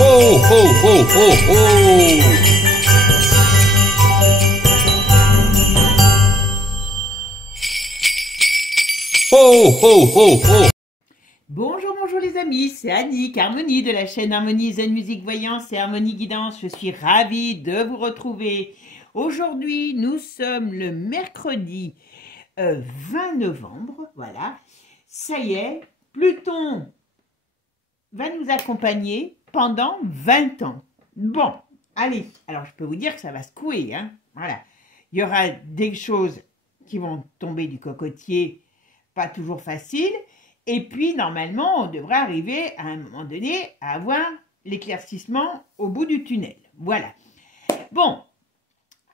Ho, ho, ho, ho, ho. Ho, ho, ho, ho. Bonjour, bonjour les amis, c'est Annick, Harmonie de la chaîne Harmonie Zen Musique Voyance et Harmonie Guidance. Je suis ravie de vous retrouver. Aujourd'hui, nous sommes le mercredi 20 novembre, voilà. Ça y est, Pluton va nous accompagner pendant 20 ans. Bon, allez, alors je peux vous dire que ça va secouer, hein, voilà. Il y aura des choses qui vont tomber du cocotier, pas toujours faciles. Et puis, normalement, on devrait arriver à un moment donné à avoir l'éclaircissement au bout du tunnel. Voilà. Bon,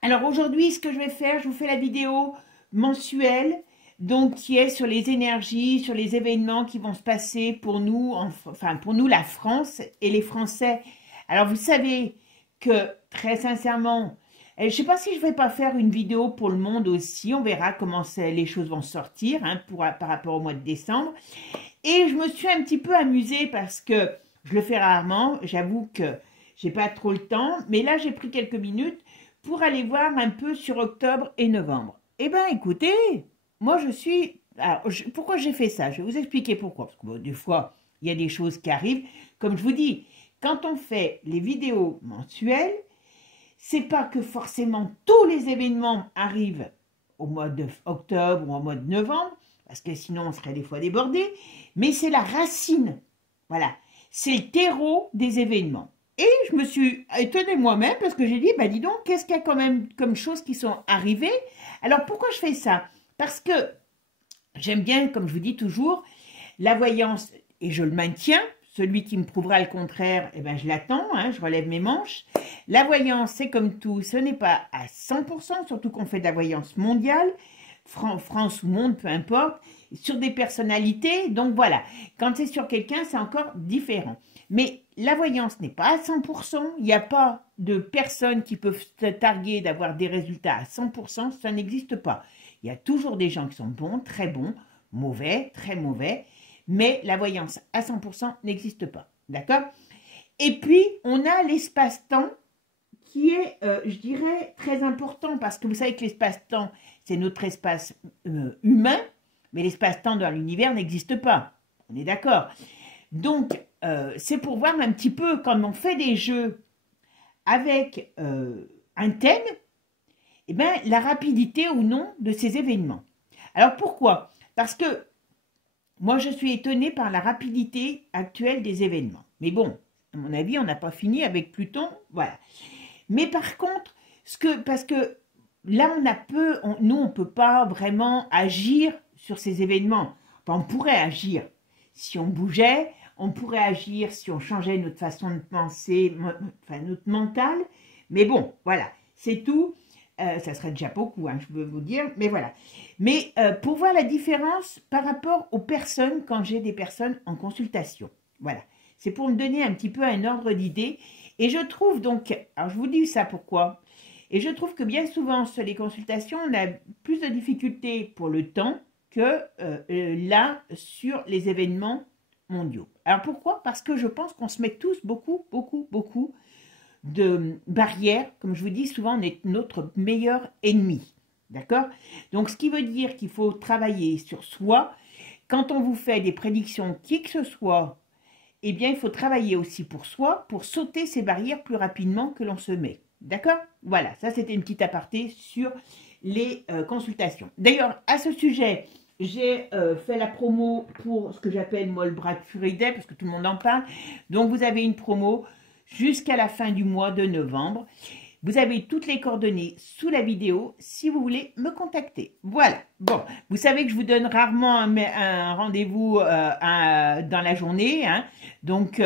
alors aujourd'hui, ce que je vais faire, je vous fais la vidéo mensuelle, donc qui est sur les énergies, sur les événements qui vont se passer pour nous, enfin pour nous la France et les Français. Alors vous savez que très sincèrement, je ne sais pas si je ne vais pas faire une vidéo pour le monde aussi, on verra comment les choses vont sortir hein, par rapport au mois de décembre. Et je me suis un petit peu amusée parce que je le fais rarement, j'avoue que je n'ai pas trop le temps, mais là j'ai pris quelques minutes pour aller voir un peu sur octobre et novembre. Eh bien écoutez, moi je suis... Alors, pourquoi j'ai fait ça? Je vais vous expliquer pourquoi. Parce que bon, des fois, il y a des choses qui arrivent. Comme je vous dis, quand on fait les vidéos mensuelles, c'est pas que forcément tous les événements arrivent au mois d'octobre ou au mois de novembre, parce que sinon on serait des fois débordé, mais c'est la racine. Voilà, c'est le terreau des événements. Et je me suis étonnée moi-même parce que j'ai dit, bah dis donc, qu'est-ce qu'il y a quand même comme choses qui sont arrivées? Alors pourquoi je fais ça? Parce que j'aime bien, comme je vous dis toujours, la voyance, et je le maintiens. Celui qui me prouvera le contraire, eh ben, je l'attends, hein, je relève mes manches. La voyance, c'est comme tout, ce n'est pas à 100%, surtout qu'on fait de la voyance mondiale, France ou monde, peu importe, sur des personnalités. Donc voilà, quand c'est sur quelqu'un, c'est encore différent. Mais la voyance n'est pas à 100%, il n'y a pas de personnes qui peuvent se targuer d'avoir des résultats à 100%, ça n'existe pas. Il y a toujours des gens qui sont bons, très bons, mauvais, très mauvais, mais la voyance à 100% n'existe pas, d'accord? Et puis, on a l'espace-temps qui est, je dirais, très important, parce que vous savez que l'espace-temps, c'est notre espace humain, mais l'espace-temps dans l'univers n'existe pas, on est d'accord? Donc, c'est pour voir un petit peu, quand on fait des jeux avec un thème, eh ben, la rapidité ou non de ces événements. Alors, pourquoi? Parce que moi, je suis étonnée par la rapidité actuelle des événements. Mais bon, à mon avis, on n'a pas fini avec Pluton, voilà. Mais par contre, parce que là, nous, on ne peut pas vraiment agir sur ces événements. Enfin, on pourrait agir si on bougeait, on pourrait agir si on changeait notre façon de penser, enfin, notre mental. Mais bon, voilà, c'est tout. Ça serait déjà beaucoup, hein, je peux vous dire, mais voilà. Mais pour voir la différence par rapport aux personnes, quand j'ai des personnes en consultation. Voilà. C'est pour me donner un petit peu un ordre d'idée. Et je trouve donc, alors je vous dis ça pourquoi. Et je trouve que bien souvent sur les consultations, on a plus de difficultés pour le temps que là sur les événements mondiaux. Alors pourquoi? Parce que je pense qu'on se met tous beaucoup de barrières. Comme je vous dis, souvent on est notre meilleur ennemi. D'accord? Donc, ce qui veut dire qu'il faut travailler sur soi. Quand on vous fait des prédictions, qui que ce soit, eh bien, il faut travailler aussi pour soi, pour sauter ces barrières plus rapidement que l'on se met. D'accord? Voilà, ça c'était une petite aparté sur les consultations. D'ailleurs, à ce sujet, j'ai fait la promo pour ce que j'appelle moi le Black Friday, parce que tout le monde en parle. Donc, vous avez une promo jusqu'à la fin du mois de novembre. Vous avez toutes les coordonnées sous la vidéo si vous voulez me contacter. Voilà. Bon, vous savez que je vous donne rarement un rendez-vous dans la journée. Hein. Donc,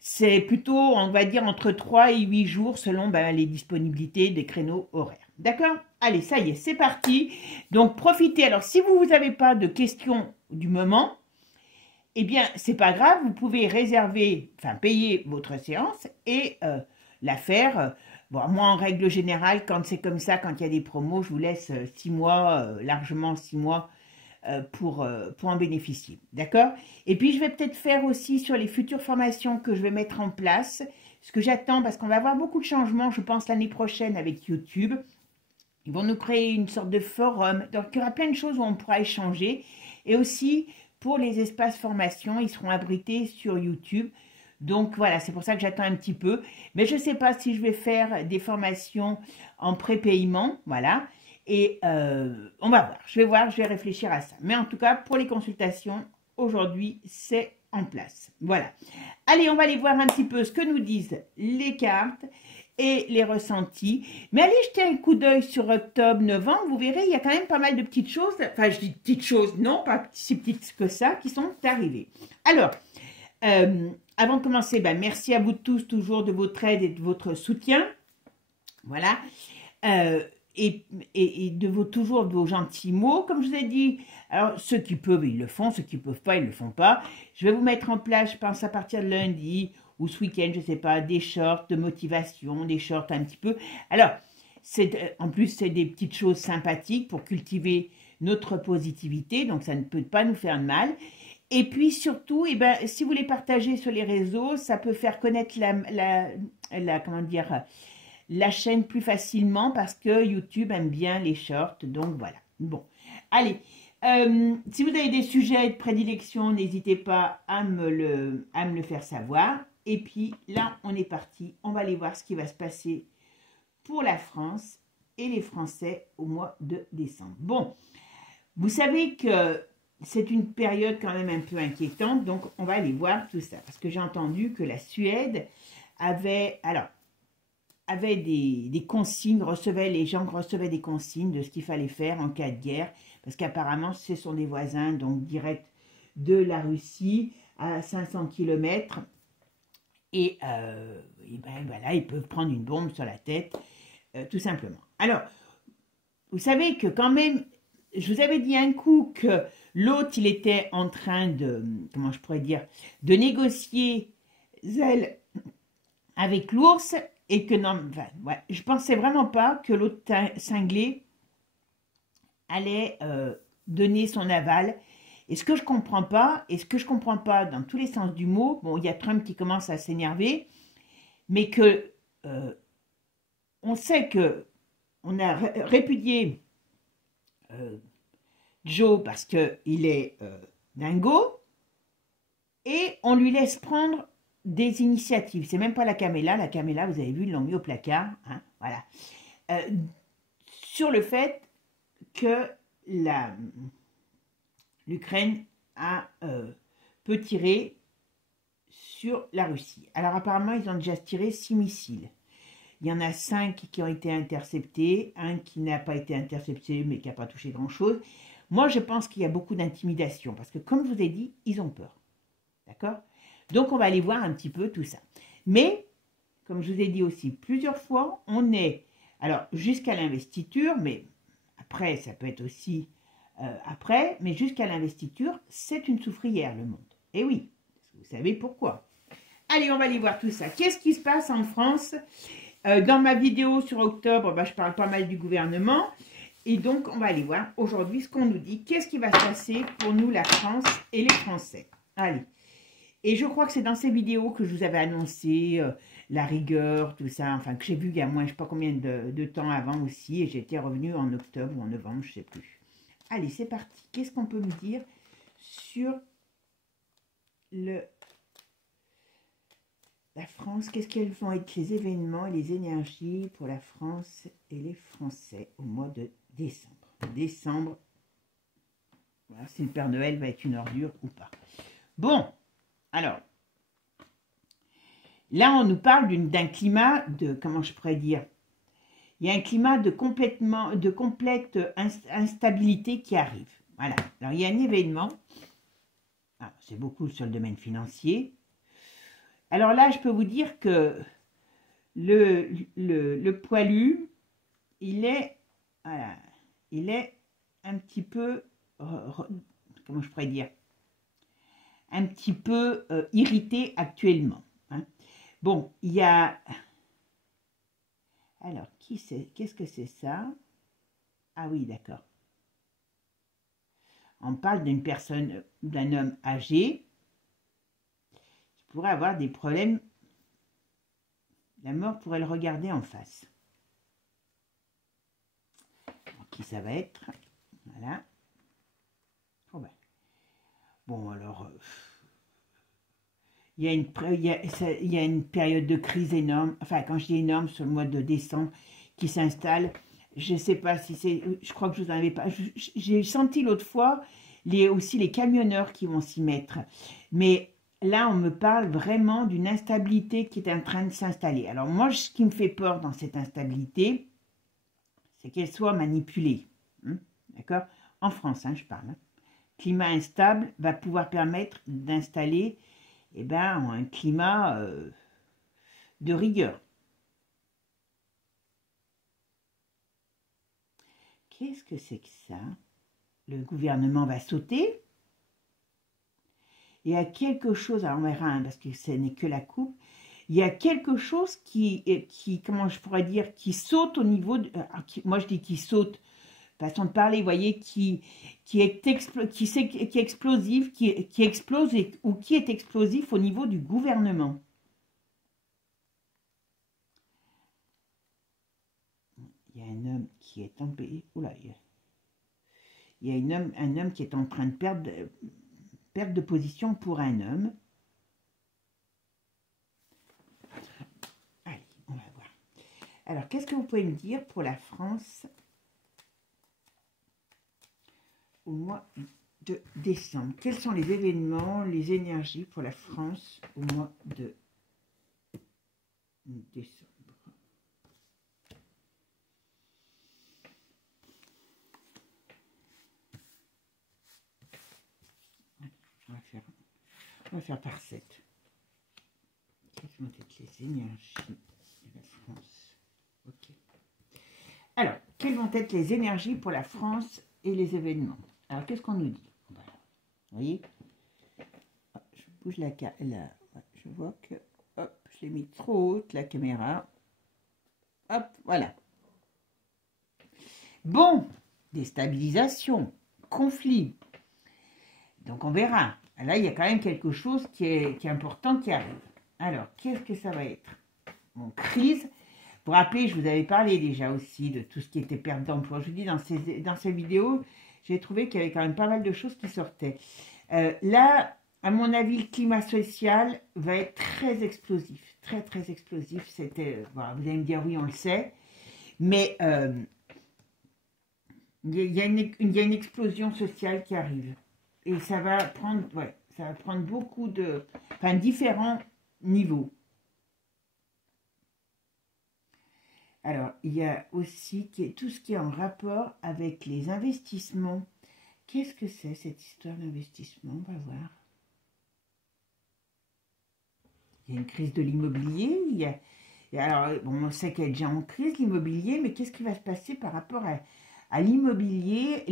c'est plutôt, on va dire, entre 3 et 8 jours selon les disponibilités des créneaux horaires. D'accord? Allez, ça y est, c'est parti. Donc, profitez. Alors, si vous n'avez pas de questions du moment, eh bien, c'est pas grave. Vous pouvez réserver, enfin, payer votre séance et la faire... Bon, moi, en règle générale, quand c'est comme ça, quand il y a des promos, je vous laisse 6 mois, largement 6 mois pour en bénéficier. D'accord? Et puis, je vais peut-être faire aussi sur les futures formations que je vais mettre en place ce que j'attends, parce qu'on va avoir beaucoup de changements, je pense, l'année prochaine avec YouTube. Ils vont nous créer une sorte de forum. Donc, il y aura plein de choses où on pourra échanger. Et aussi, pour les espaces formation, ils seront abrités sur YouTube. Donc, voilà, c'est pour ça que j'attends un petit peu. Mais je ne sais pas si je vais faire des formations en prépaiement. Voilà. Et on va voir. Je vais voir, je vais réfléchir à ça. Mais en tout cas, pour les consultations, aujourd'hui, c'est en place. Voilà. Allez, on va aller voir un petit peu ce que nous disent les cartes et les ressentis. Mais allez jeter un coup d'œil sur octobre, novembre, vous verrez, il y a quand même pas mal de petites choses, enfin je dis petites choses, non, pas si petites que ça, qui sont arrivées. Alors, avant de commencer, ben, merci à vous tous toujours de votre aide et de votre soutien. Voilà. Et toujours de vos gentils mots, comme je vous ai dit. Alors, ceux qui peuvent, ils le font, ceux qui ne peuvent pas, ils ne le font pas. Je vais vous mettre en place, je pense, à partir de lundi ou ce week-end, je ne sais pas, des shorts de motivation, des shorts un petit peu. Alors, en plus, c'est des petites choses sympathiques pour cultiver notre positivité, donc ça ne peut pas nous faire de mal. Et puis surtout, eh ben, si vous les partagez sur les réseaux, ça peut faire connaître comment dire, la chaîne plus facilement parce que YouTube aime bien les shorts. Donc voilà. Bon, allez. Si vous avez des sujets de prédilection, n'hésitez pas à me le faire savoir. Et puis là, on est parti. On va aller voir ce qui va se passer pour la France et les Français au mois de décembre. Bon, vous savez que c'est une période quand même un peu inquiétante. Donc, on va aller voir tout ça. Parce que j'ai entendu que la Suède avait des consignes, les gens recevaient des consignes de ce qu'il fallait faire en cas de guerre, parce qu'apparemment, ce sont des voisins, donc direct de la Russie, à 500 km, et ben voilà, ils peuvent prendre une bombe sur la tête, tout simplement. Alors, vous savez que quand même, je vous avais dit un coup que l'autre, il était en train de, comment je pourrais dire, de négocier zèle avec l'ours, et que non, enfin, ouais, je pensais vraiment pas que l'autre cinglé allait donner son aval. Et ce que je comprends pas, dans tous les sens du mot, bon, il y a Trump qui commence à s'énerver, mais que on sait que on a répudié Joe parce qu'il est dingo, et on lui laisse prendre des initiatives. C'est même pas la Camella. La Camella, vous avez vu, ils l'ont mis au placard. Hein, voilà. Sur le fait que l'Ukraine peut tirer sur la Russie. Alors apparemment, ils ont déjà tiré 6 missiles. Il y en a 5 qui ont été interceptés, un qui n'a pas été intercepté, mais qui n'a pas touché grand-chose. Moi, je pense qu'il y a beaucoup d'intimidation, parce que comme je vous ai dit, ils ont peur. D'accord ? Donc, on va aller voir un petit peu tout ça. Mais, comme je vous ai dit aussi plusieurs fois, on est, alors, jusqu'à l'investiture, mais après, ça peut être aussi après, mais jusqu'à l'investiture, c'est une soufrière, le monde. Et oui, vous savez pourquoi. Allez, on va aller voir tout ça. Qu'est-ce qui se passe en France ? Dans ma vidéo sur octobre, bah, je parle pas mal du gouvernement. Et donc, on va aller voir aujourd'hui ce qu'on nous dit. Qu'est-ce qui va se passer pour nous, la France et les Français ? Allez. Et je crois que c'est dans ces vidéos que je vous avais annoncé la rigueur, tout ça. Enfin, que j'ai vu il y a moins, je ne sais pas combien de temps avant aussi. Et j'étais revenue en octobre ou en novembre, je ne sais plus. Allez, c'est parti. Qu'est-ce qu'on peut me dire sur la France? Qu'est-ce qu'elles vont être les événements et les énergies pour la France et les Français au mois de décembre? Décembre, voilà, si le Père Noël va être une ordure ou pas. Bon, alors, là, on nous parle d'un climat de, comment je pourrais dire, il y a un climat de complète instabilité qui arrive. Voilà, alors il y a un événement, c'est beaucoup sur le domaine financier. Alors là, je peux vous dire que le poilu, il est un petit peu, comment je pourrais dire, un petit peu irrité actuellement. Hein. Bon, il y a... Alors, qu'est-ce que c'est ça? Ah oui, d'accord. On parle d'une personne, d'un homme âgé qui pourrait avoir des problèmes La mort pourrait le regarder en face. Alors, qui ça va être? Voilà. Oh ben. Bon, alors... il y a une période de crise énorme. Enfin, quand je dis énorme, sur le mois de décembre, qui s'installe. Je ne sais pas si c'est... Je crois que je vous en avais pas... J'ai senti l'autre fois aussi les camionneurs qui vont s'y mettre. Mais... là, on me parle vraiment d'une instabilité qui est en train de s'installer. Alors moi, ce qui me fait peur dans cette instabilité, c'est qu'elle soit manipulée. D'accord? En France, je parle. Climat instable va pouvoir permettre d'installer un climat de rigueur. Qu'est-ce que c'est que ça? Le gouvernement va sauter. Il y a quelque chose, alors on verra, parce que ce n'est que la coupe, il y a quelque chose qui comment je pourrais dire, qui saute au niveau, moi je dis qui saute, façon de parler, vous voyez, qui est explosif, qui explose ou qui est explosif au niveau du gouvernement. Il y a un homme qui est en pays, oula, il y a un homme qui est en train de perte de position pour un homme. Allez, on va voir. Alors, qu'est-ce que vous pouvez me dire pour la France au mois de décembre? Quels sont les événements, les énergies pour la France au mois de décembre? On va faire par 7. Quelles vont être les énergies de la France? Ok. Alors, quelles vont être les énergies pour la France et les événements? Alors, qu'est-ce qu'on nous dit? Voilà. Vous voyez? Je bouge je vois que... Hop, je l'ai mis trop haute, la caméra. Hop, voilà. Bon, déstabilisation, conflit. Donc, on verra. Là, il y a quand même quelque chose qui est important qui arrive. Alors, qu'est-ce que ça va être? Bon, crise. Vous vous rappelez, je vous avais parlé déjà aussi de tout ce qui était perte d'emploi. Je vous dis, dans ces vidéos, j'ai trouvé qu'il y avait quand même pas mal de choses qui sortaient. Là, à mon avis, le climat social va être très explosif. Très, très explosif. Voilà, vous allez me dire, oui, on le sait. Mais il y a une explosion sociale qui arrive. Et ça va prendre, beaucoup de... Enfin, différents niveaux. Alors, il y a aussi tout ce qui est en rapport avec les investissements. Qu'est-ce que c'est, cette histoire d'investissement? On va voir. Il y a une crise de l'immobilier. Alors, bon, on sait qu'elle est déjà en crise, l'immobilier, mais qu'est-ce qui va se passer par rapport à l'immobilier,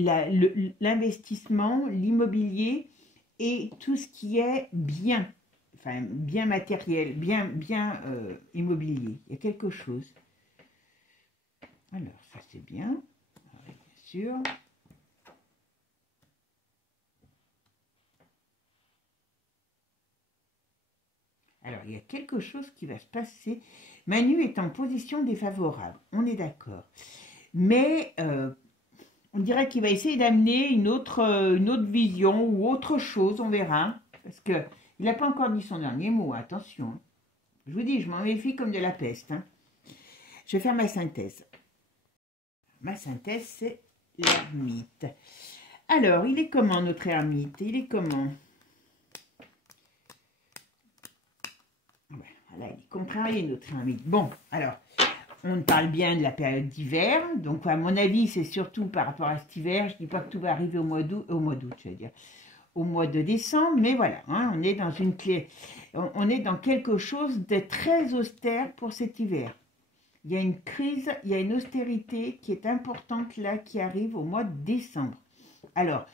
l'investissement, l'immobilier et tout ce qui est bien, enfin bien matériel, bien immobilier. Il y a quelque chose. Alors, ça c'est bien, bien sûr. Alors, il y a quelque chose qui va se passer. Manu est en position défavorable, on est d'accord. Mais on dirait qu'il va essayer d'amener une autre vision ou autre chose, on verra. Parce qu'il n'a pas encore dit son dernier mot, attention. Je vous dis, je m'en méfie comme de la peste. Je vais faire ma synthèse. Ma synthèse, c'est l'ermite. Alors, il est comment notre ermite? Il est comment? Voilà, il est contrarié notre ermite. Bon, alors... on parle bien de la période d'hiver, donc à mon avis, c'est surtout par rapport à cet hiver. Je ne dis pas que tout va arriver au mois d'août, je veux dire, au mois de décembre, mais voilà, on est dans on est dans quelque chose de très austère pour cet hiver. Il y a une crise, il y a une austérité qui est importante là, qui arrive au mois de décembre. Alors,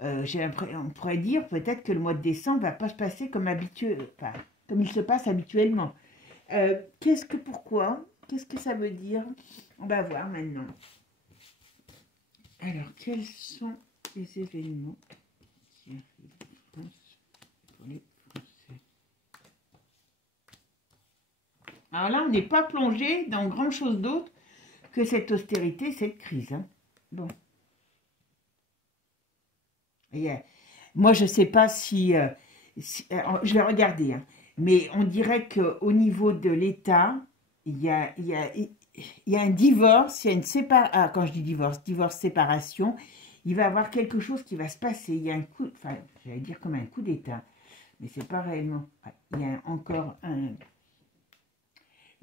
on pourrait dire peut-être que le mois de décembre ne va pas se passer comme il se passe habituellement. Pourquoi? Qu'est-ce que ça veut dire? On va voir maintenant. Alors, quels sont les événements qui arrivent en France pour les Français? Alors là, on n'est pas plongé dans grand chose d'autre que cette austérité, cette crise. Hein. Bon. Moi, je ne sais pas si, je vais regarder, hein, mais on dirait qu'au niveau de l'État, il y a un divorce, il y a une séparation. Ah, quand je dis divorce, séparation, il va y avoir quelque chose qui va se passer. Il y a un coup, enfin, j'allais dire comme un coup d'État, mais c'est pas réellement. Il y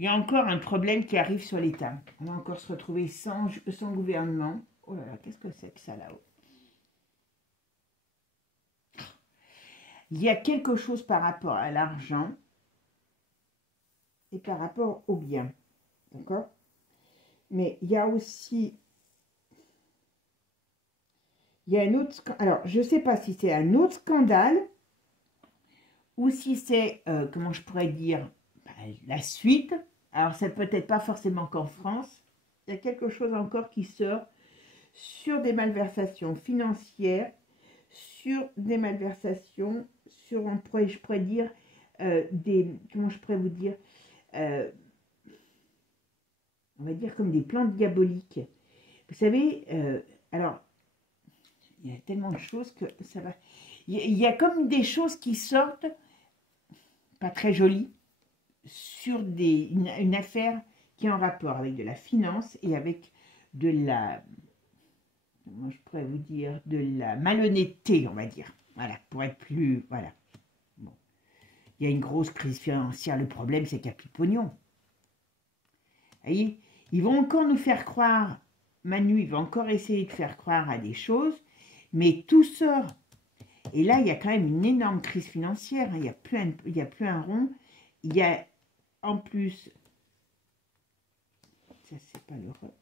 a encore un problème qui arrive sur l'État. On va encore se retrouver sans gouvernement. Oh là là, qu'est-ce que c'est que ça là-haut? Il y a quelque chose par rapport à l'argent et par rapport aux biens. D'accord? Mais il y a aussi... Il y a un autre... Alors, je ne sais pas si c'est un autre scandale ou si c'est, comment je pourrais dire, la suite. Alors, c'est peut-être pas forcément qu'en France. Il y a quelque chose encore qui sort sur des malversations financières, sur des malversations, sur, je pourrais dire, comment je pourrais vous dire, on va dire comme des plantes diaboliques. Vous savez, alors, il y a tellement de choses que ça va... Il y a comme des choses qui sortent, pas très jolies, sur une affaire qui est en rapport avec de la finance et avec de la... Comment je pourrais vous dire, de la malhonnêteté, on va dire. Voilà, pour être plus... Voilà. Bon. Il y a une grosse crise financière. Le problème, c'est qu'il n'y a plus de pognon. Vous voyez, ils vont encore nous faire croire, Manu, il va encore essayer de faire croire à des choses, mais tout sort. Et là, il y a quand même une énorme crise financière. Il n'y a plus un rond. Il y a, en plus... Ça, c'est pas l'Europe.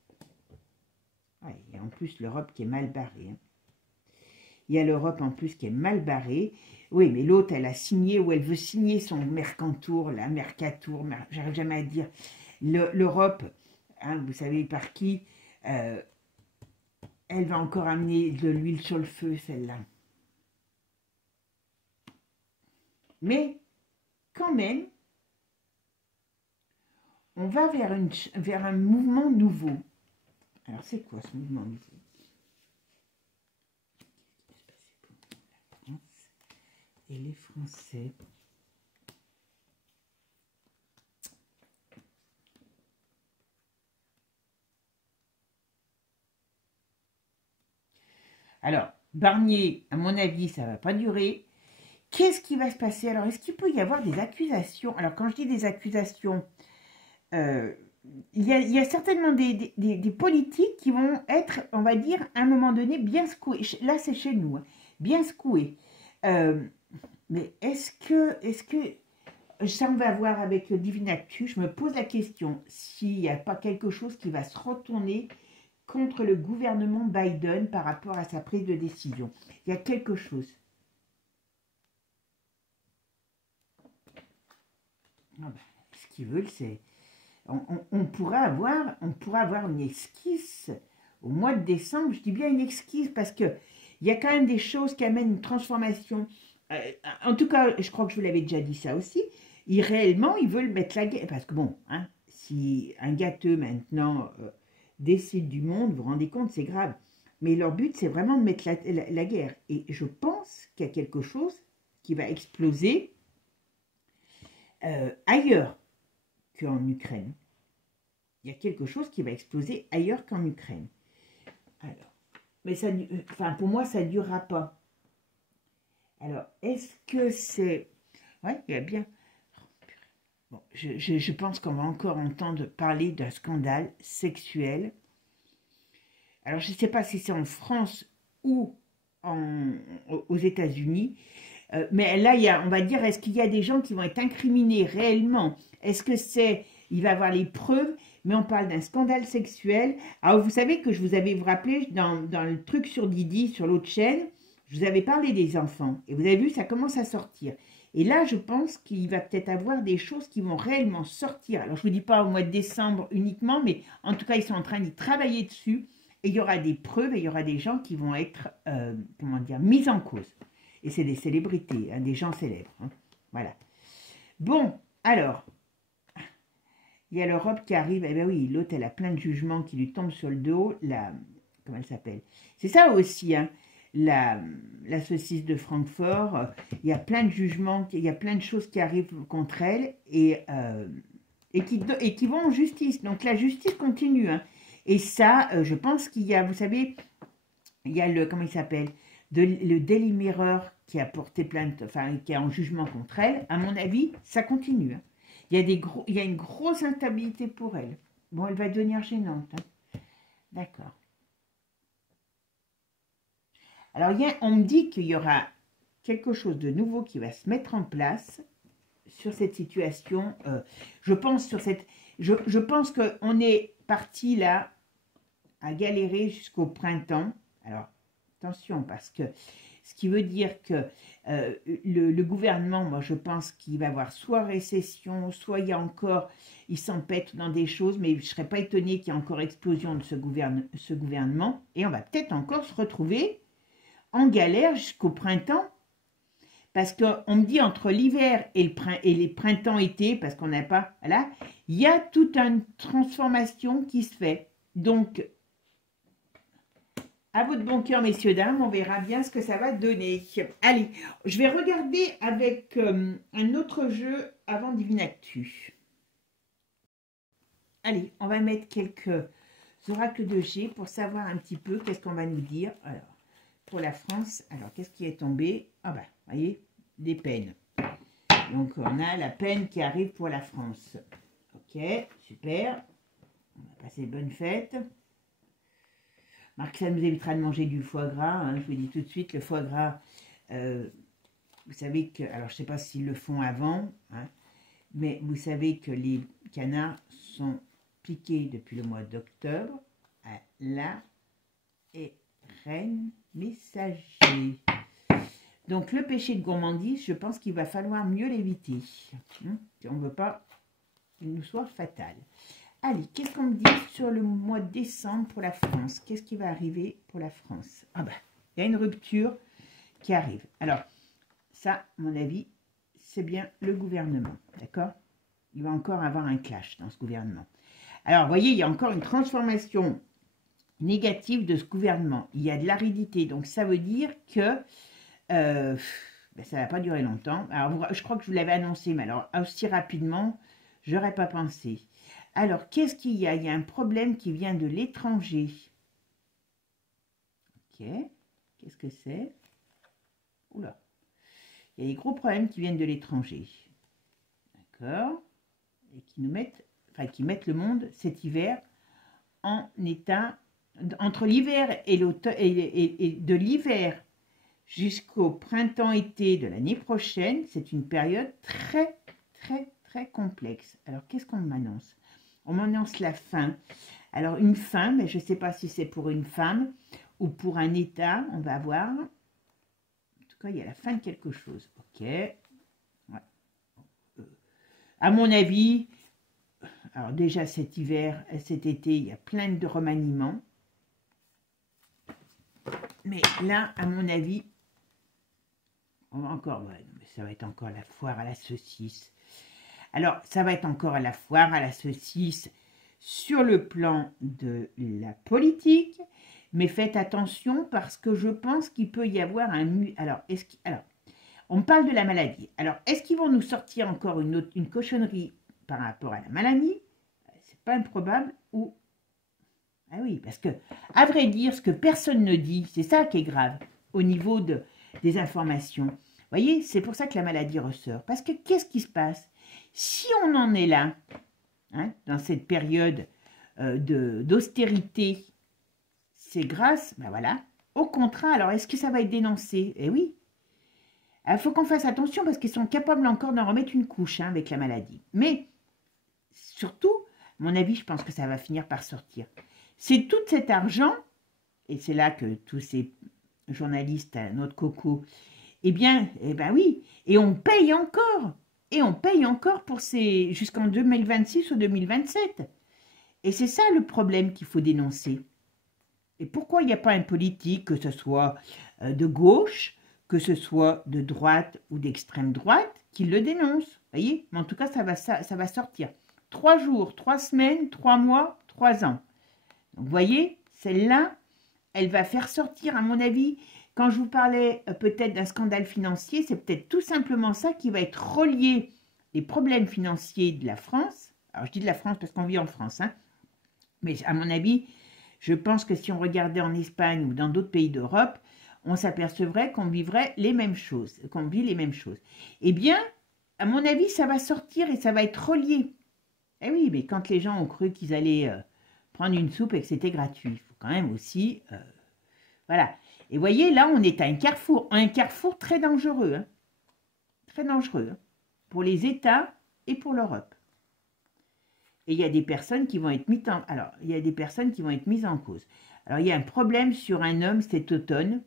Ouais, il y a en plus l'Europe qui est mal barrée. Hein. Il y a l'Europe en plus qui est mal barrée. Oui, mais l'autre, elle a signé ou elle veut signer son Mercantour, la Mercatour, j'arrive jamais à dire. L'Europe, hein, vous savez par qui, elle va encore amener de l'huile sur le feu, celle-là. Mais, quand même, on va vers un mouvement nouveau. Alors, c'est quoi ce mouvement nouveau? Et les Français. Alors, Barnier, à mon avis, ça ne va pas durer. Qu'est-ce qui va se passer? Alors, est-ce qu'il peut y avoir des accusations? Alors, quand je dis des accusations, il y a certainement des politiques qui vont être, on va dire, à un moment donné, bien secoués. Là, c'est chez nous, hein, bien secoués. Mais est-ce que ça, on va voir avec le Divinactu, je me pose la question, s'il n'y a pas quelque chose qui va se retourner contre le gouvernement Biden par rapport à sa prise de décision. Il y a quelque chose. Ah ben, ce qu'ils veulent, c'est... On pourra avoir une esquisse au mois de décembre. Je dis bien une esquisse parce qu'il y a quand même des choses qui amènent une transformation. En tout cas, je crois que je vous l'avais déjà dit ça aussi. Réellement, ils veulent mettre la guerre. Parce que bon, hein, si un gâteux maintenant décide du monde, vous vous rendez compte, c'est grave. Mais leur but, c'est vraiment de mettre la guerre. Et je pense qu'il y a quelque chose qui va exploser ailleurs qu'en Ukraine. Il y a quelque chose qui va exploser ailleurs qu'en Ukraine. Alors, mais ça, enfin, pour moi, ça ne durera pas. Alors, est-ce que c'est... Ouais, il y a bien... Bon, je pense qu'on va encore entendre parler d'un scandale sexuel. Alors, je ne sais pas si c'est en France ou aux États-Unis. Mais là, on va dire, est-ce qu'il y a des gens qui vont être incriminés réellement? Est-ce que c'est... Il va avoir les preuves, mais on parle d'un scandale sexuel. Alors, vous savez que je vous avais, vous rappelez, dans le truc sur Didi, sur l'autre chaîne, je vous avais parlé des enfants. Et vous avez vu, ça commence à sortir. Et là, je pense qu'il va peut-être avoir des choses qui vont réellement sortir. Alors, je ne vous dis pas au mois de décembre uniquement, mais en tout cas, ils sont en train d'y travailler dessus. Et il y aura des preuves et il y aura des gens qui vont être, comment dire, mis en cause. Et c'est des célébrités, hein, des gens célèbres. Hein. Voilà. Bon, alors, il y a l'Europe qui arrive. Eh bien oui, l'autre, elle a plein de jugements qui lui tombent sur le dos. Comment elle s'appelle? C'est ça aussi, hein, la saucisse de Francfort. Il y a plein de jugements, il y a plein de choses qui arrivent contre elle et qui vont en justice. Donc la justice continue. Hein. Et ça, je pense qu'il y a, vous savez, il y a comment il s'appelle? Le Daily Mirror qui a porté plainte, enfin, qui est en jugement contre elle. À mon avis, ça continue. Hein. Il y a une grosse instabilité pour elle. Bon, elle va devenir gênante. Hein. D'accord. Alors, on me dit qu'il y aura quelque chose de nouveau qui va se mettre en place sur cette situation. Je pense qu'on est parti là à galérer jusqu'au printemps. Alors, attention, parce que ce qui veut dire que le gouvernement, moi je pense qu'il va y avoir soit récession, soit il s'empête dans des choses, mais je ne serais pas étonnée qu'il y ait encore explosion de ce gouvernement, et on va peut-être encore se retrouver en galère jusqu'au printemps, parce qu'on me dit entre l'hiver et les printemps-été, parce qu'on n'a pas, là, il y a toute une transformation qui se fait. Donc, à votre bon cœur, messieurs, dames, on verra bien ce que ça va donner. Allez, je vais regarder avec un autre jeu avant Divinactu. Allez, on va mettre quelques oracles de G pour savoir un petit peu qu'est-ce qu'on va nous dire. Alors, pour la France, alors qu'est-ce qui est tombé? Ah ben, vous voyez, des peines. Donc, on a la peine qui arrive pour la France. Ok, super. On va passer de bonnes fêtes. Marc, ça nous évitera de manger du foie gras. Hein, je vous dis tout de suite, le foie gras, vous savez que, alors je ne sais pas s'ils le font avant, hein, mais vous savez que les canards sont piqués depuis le mois d'octobre à la et reine messager. Donc le péché de gourmandise, je pense qu'il va falloir mieux l'éviter. Hein, si on ne veut pas qu'il nous soit fatal. Allez, qu'est-ce qu'on me dit sur le mois de décembre pour la France? Qu'est-ce qui va arriver pour la France? Ah ben, il y a une rupture qui arrive. Alors, ça, à mon avis, c'est bien le gouvernement, d'accord? Il va encore avoir un clash dans ce gouvernement. Alors, vous voyez, il y a encore une transformation négative de ce gouvernement. Il y a de l'aridité, donc ça veut dire que ben, ça ne va pas durer longtemps. Alors, je crois que je vous l'avais annoncé, mais alors, aussi rapidement, je n'aurais pas pensé. Alors, qu'est-ce qu'il y a? Il y a un problème qui vient de l'étranger. Ok. Qu'est-ce que c'est? Oula. Il y a des gros problèmes qui viennent de l'étranger. D'accord. Et qui nous mettent, enfin, qui mettent le monde cet hiver en état, entre l'hiver et l'automne, et de l'hiver jusqu'au printemps-été de l'année prochaine, c'est une période très, très, très complexe. Alors, qu'est-ce qu'on m'annonce? On m'annonce la fin. Alors, une fin, mais je ne sais pas si c'est pour une femme ou pour un État. On va voir. En tout cas, il y a la fin de quelque chose. Ok. Ouais. À mon avis, alors déjà cet hiver, cet été, il y a plein de remaniements. Mais là, à mon avis, on va encore, ouais, mais ça va être encore la foire à la saucisse. Alors, ça va être encore à la foire, à la saucisse, sur le plan de la politique, mais faites attention parce que je pense qu'il peut y avoir un... Alors, on parle de la maladie. Alors, est-ce qu'ils vont nous sortir encore une cochonnerie par rapport à la maladie? C'est pas improbable ou... Ah oui, parce que, à vrai dire, ce que personne ne dit, c'est ça qui est grave au niveau des informations. Vous voyez, c'est pour ça que la maladie ressort. Parce que qu'est-ce qui se passe? Si on en est là, hein, dans cette période d'austérité, c'est grâce, ben voilà, au contrat. Alors, est-ce que ça va être dénoncé? Eh oui. Il faut qu'on fasse attention parce qu'ils sont capables encore d'en remettre une couche hein, avec la maladie. Mais, surtout, à mon avis, je pense que ça va finir par sortir. C'est tout cet argent, et c'est là que tous ces journalistes, notre coco, eh ben oui, et on paye encore. Et on paye encore pour ces jusqu'en 2026 ou 2027. Et c'est ça le problème qu'il faut dénoncer. Et pourquoi il n'y a pas un politique, que ce soit de gauche, que ce soit de droite ou d'extrême droite, qui le dénonce? Vous voyez? Mais en tout cas, ça va sortir. 3 jours, 3 semaines, 3 mois, 3 ans. Donc, vous voyez, celle-là, elle va faire sortir, à mon avis, quand je vous parlais peut-être d'un scandale financier, c'est peut-être tout simplement ça qui va être relié, les problèmes financiers de la France. Alors, je dis de la France parce qu'on vit en France, hein. Mais à mon avis, je pense que si on regardait en Espagne ou dans d'autres pays d'Europe, on s'apercevrait qu'on vivrait les mêmes choses, qu'on vit les mêmes choses. Eh bien, à mon avis, ça va sortir et ça va être relié. Eh oui, mais quand les gens ont cru qu'ils allaient prendre une soupe et que c'était gratuit, il faut quand même aussi... voilà. Et vous voyez, là, on est à un carrefour très dangereux. Hein, très dangereux. Hein, pour les États et pour l'Europe. Et il y a des personnes qui vont être mises en... Alors, il y a des personnes qui vont être mises en cause. Alors, il y a un problème sur un homme cet automne.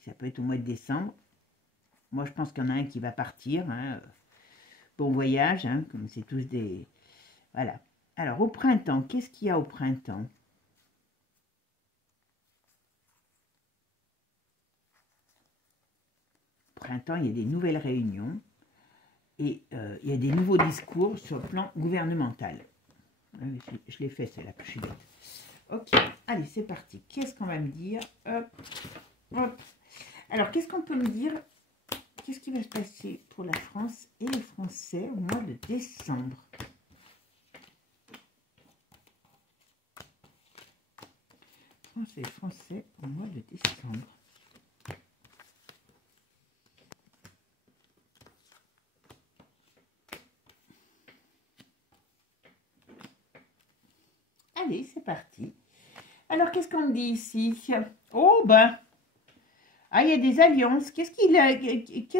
Ça peut être au mois de décembre. Moi, je pense qu'il y en a un qui va partir. Hein. Bon voyage, hein, comme c'est tous des... Voilà. Alors, au printemps, qu'est-ce qu'il y a au printemps? Au printemps, il y a des nouvelles réunions. Et il y a des nouveaux discours sur le plan gouvernemental. Je l'ai fait, celle-là, je suis bête. Ok, allez, c'est parti. Qu'est-ce qu'on va me dire? Hop, hop. Alors, qu'est-ce qu'on peut me dire? Qu'est-ce qui va se passer pour la France et les Français au mois de décembre? France et les Français au mois de décembre. Allez, c'est parti. Alors, qu'est-ce qu'on me dit ici? Oh, ben... Ah, il y a des alliances. Qu'est-ce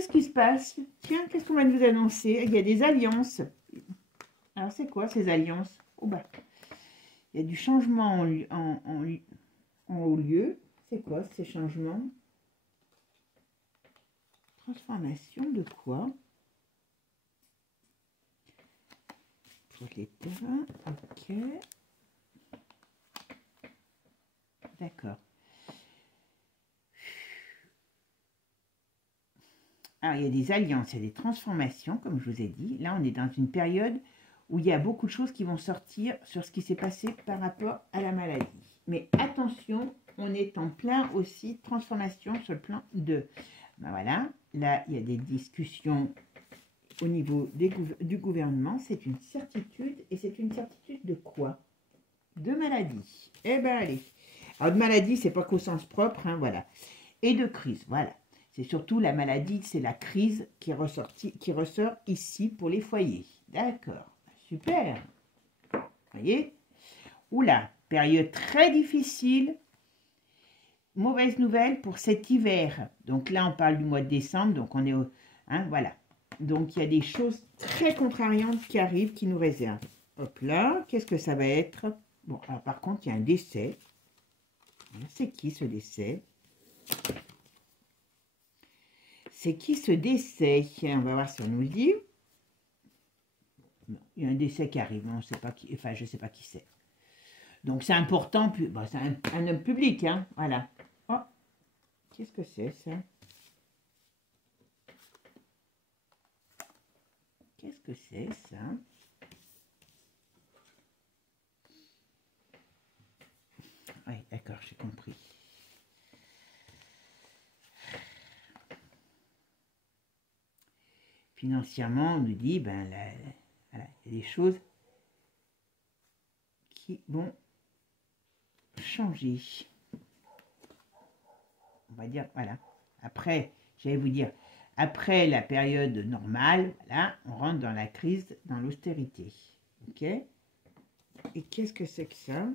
qui se passe? Tiens, qu'est-ce qu'on va nous annoncer? Il y a des alliances. Alors, c'est quoi ces alliances? Oh, ben... Il y a du changement en haut lieu. C'est quoi ces changements? Transformation de quoi? Pour les terrains. Ok. D'accord. Alors, il y a des alliances, il y a des transformations, comme je vous ai dit. Là, on est dans une période où il y a beaucoup de choses qui vont sortir sur ce qui s'est passé par rapport à la maladie. Mais attention, on est en plein aussi transformation sur le plan de... Ben voilà, là, il y a des discussions au niveau du gouvernement. C'est une certitude. Et c'est une certitude de quoi? De maladie. Eh bien, allez. Alors, de maladie, c'est pas qu'au sens propre, hein, voilà. Et de crise, voilà. C'est surtout la maladie, c'est la crise qui ressort ici pour les foyers. D'accord, super. Vous voyez? Oula, période très difficile. Mauvaise nouvelle pour cet hiver. Donc là, on parle du mois de décembre, donc on est au... Hein, voilà. Donc, il y a des choses très contrariantes qui arrivent, qui nous réservent. Hop là, qu'est-ce que ça va être? Bon, alors par contre, il y a un décès. C'est qui ce décès? C'est qui ce décès? On va voir si on nous le dit. Non, il y a un décès qui arrive, on ne sait pas qui, enfin je ne sais pas qui c'est. Donc c'est important, bon, c'est un homme public, hein, voilà. Oh, qu'est-ce que c'est ça? Qu'est-ce que c'est ça? Oui, d'accord, j'ai compris. Financièrement, on nous dit, ben, voilà, il y a des choses qui vont changer. On va dire, voilà. Après, j'allais vous dire, après la période normale, voilà, on rentre dans la crise, dans l'austérité. Ok? Et qu'est-ce que c'est que ça?